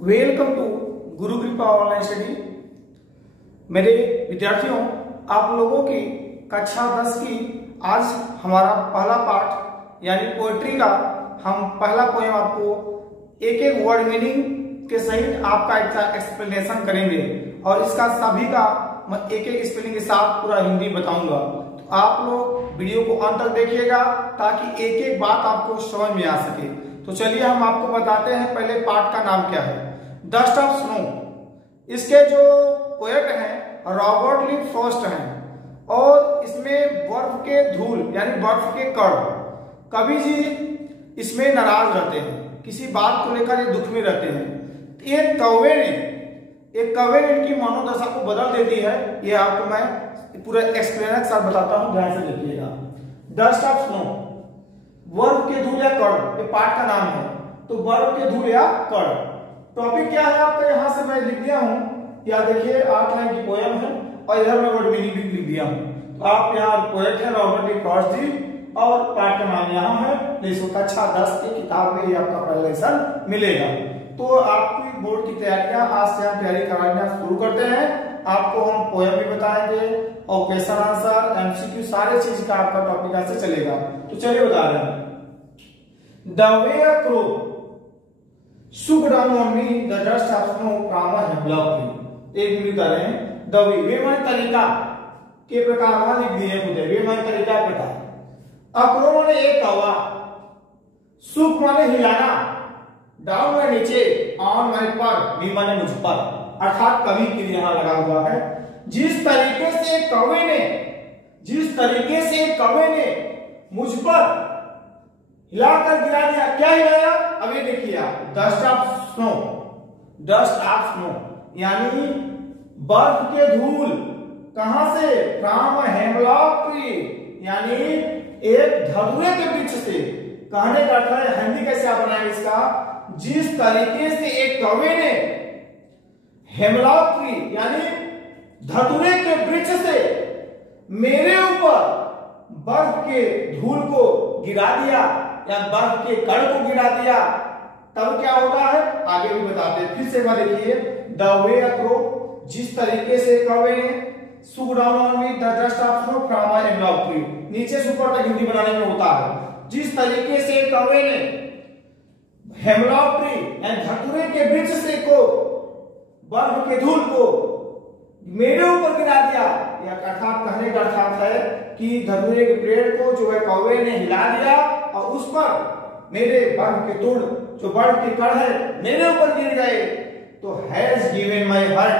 Welcome to गुरु कृपा online study. मेरे विद्यार्थियों, आप लोगों की कक्षा 10 की आज हमारा पहला पाठ यानी पोएट्री का हम पहला पोएम आपको एक एक वर्ड मीनिंग के सहित आपका एक्सप्लेनेशन करेंगे और इसका सभी का मैं एक एक स्पेलिंग के साथ पूरा हिंदी बताऊंगा। तो आप लोग वीडियो को अंत तक देखिएगा ताकि एक एक बात आपको समझ में आ सके। तो चलिए हम आपको बताते हैं पहले पाठ का नाम क्या है। Dust of snow. इसके जो पोएट हैं रॉबर्ट ली फ्रॉस्ट हैं और इसमें बर्फ के धूल यानी बर्फ के कण। कवि जी इसमें नाराज रहते हैं, किसी बात को लेकर ये दुख में रहते हैं। एक कौवे ने इनकी मनोदशा को बदल देती है। ये आपको मैं पूरा एक्सप्लेनर के साथ बताता हूं, ध्यान से देखिएगा। डस्ट ऑफ स्नो, बर्फ के धूल या कण, ये पाठ का नाम है। तो बर्फ के धूल या कण टॉपिक क्या है आपका, यहां से मैं लिख दिया हूं। या देखिए 8 लाइन की पोएम है और इधर मैं वर्ड मीनिंग भी लिख दिया हूं। तो आप यहाँ पोएट है रॉबर्ट ली फ्रॉस्ट जी और पाठ का नाम यहाँ है। लेसन कक्षा 10 की किताब में ये आपका पहला लेसन मिलेगा। तो आपकी बोर्ड की तैयारियां आज से हम तैयारी कराना शुरू करते हैं। आपको हम पोएम भी बताएंगे और क्वेश्चन आंसर एमसीक्यू सारे चीज का आपका टॉपिक ऐसे चलेगा। तो चलिए बता रहे हैं। The way a crow shook down on me the dust of snow from a hemlock tree। एक मिनट कर रहे हैं। द वे माने तरीका के प्रकार वहां लिख दिए मुझे। वे माने तरीका प्रकार। अक्रो माने एक कौवा, शुक माने हिलाना, डाउन माने नीचे, ऑन माने पर, मी माने मुझ पर, अर्थात कवि के लिए यहां लगा हुआ है। जिस तरीके से कौवे ने मुझ पर हिलाकर गिरा दिया। क्या हिलाया? अभी देखिए आप, डस्ट ऑफ स्नो यानी बर्फ के धूल। कहां से? फ्रॉम हेमलॉक ट्री यानी एक धतूरे के वृक्ष से। कहने का अर्थ है, हिंदी कैसे आप बनाएंगे इसका? जिस तरीके से एक कौवे ने हेमलॉक ट्री यानी धतूरे के वृक्ष से मेरे ऊपर बर्फ के धूल को गिरा दिया या बर्फ के कण को गिरा दिया, तब क्या होता है आगे भी बताते हैं। फिर से मैं देखिए। द वे अ क्रो, जिस तरीके से कौवे ने, शुक down on me the dust of snow from a hemlock tree, नीचे से ऊपर तक हिंदी बनाने में होता है। जिस तरीके से कौवे ने हेमलॉक ट्री यानी धतूरे के वृक्ष से को बर्फ के धूल को मेरे ऊपर गिरा दिया, या अर्थात कहने का अर्थात है कि धतूरे के पेड़ को जो है कौवे ने हिला दिया और उस पर मेरे बर्फ के तोड़ जो बर्फ के कण है मेरे ऊपर गिर गए। तो हैज गिवन माय हार्ट,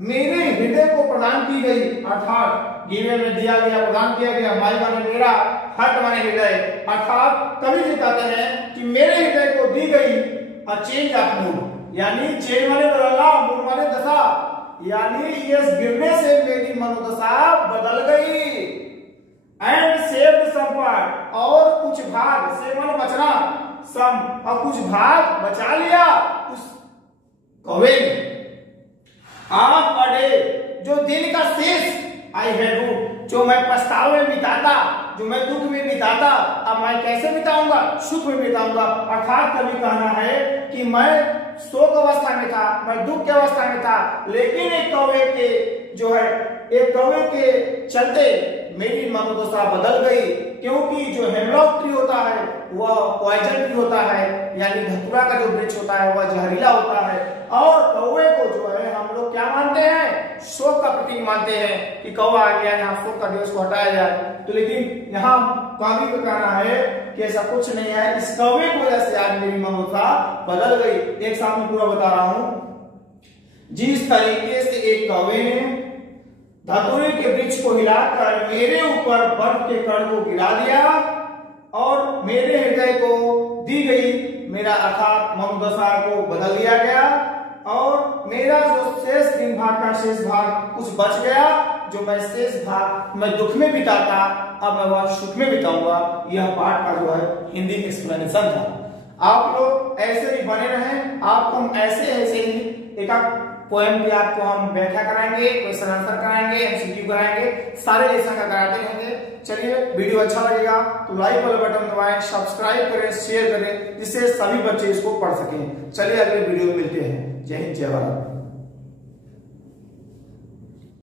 मेरे हृदय को प्रदान की गई, अर्थात गिवन में दिया गया, प्रदान किया गया। माय माने मेरा, हार्ट माने हृदय, अर्थात कवि जी कहते हैं कि मेरे हृदय को दी गई अ चेंज ऑफ मूड, यानी चेंज माने बदलना, मूड माने दशा, यानी इस गिरने से मेरी मनोदशा बदल गई। एंड सेव्ड सम पार्ट, और कुछ भाग, सेव माने बचना, सम और कुछ भाग बचा लिया उस कौवे ने। आप अडे, जो दिन का शेष, आई हैड, जो मैं पछतावे में बिताता, जो मैं दुख में बिताता, अब मैं कैसे बिताऊंगा? सुख में बिताऊंगा। अर्थात कभी कहना है कि मैं शोक अवस्था में था, मैं दुख की अवस्था में था, लेकिन एक कौवे के चलते मेरी मनोदशा बदल गई। क्योंकि जो हेमलॉक ट्री होता है वह पॉइजन ट्री होता है, यानी धतूरा का जो वृक्ष होता है वह जहरीला होता है। और कौवे को जो है हम लोग क्या मानते हैं? शोक का प्रतीक मानते हैं कि कौवा आ गया, यहाँ शोक का दिवस को हटाया जाए। तो लेकिन यहाँ कवि को कहना है कि ऐसा कुछ नहीं है, इस कौवे की वजह से आज मेरी मनोदशा बदल गई। एक साथ में पूरा बता रहा हूं। जिस तरीके से एक कौवे ने धतूरे के वृक्ष को हिलाकर मेरे ऊपर बर्फ के कण को गिरा दिया और मेरे हृदय को दी गई, मेरा अर्थात मनोदशा को बदल दिया गया और मेरा जो शेष दिन भाग का शेष भाग कुछ बच गया, जो मैं शेष भाग मैं दुख में बिताता, अब मैं वह सुख में बिताऊंगा। यह पाठ का जो है हिंदी एक्सप्लेनेशन था। आप लोग ऐसे ही बने रहें, आपको हम ऐसे ही एक पोएम भी आपको हम व्याख्या कराएंगे, क्वेश्चन आंसर कराएंगे, एमसीक्यू कराएंगे, सारे लेसन का कराते रहेंगे। चलिए वीडियो अच्छा लगेगा तो लाइक वाला बटन दबाएं, सब्सक्राइब करें, शेयर करें, जिससे सभी बच्चे इसको पढ़ सकें। चलिए अगले वीडियो में मिलते हैं। जय हिंद, जय भारत।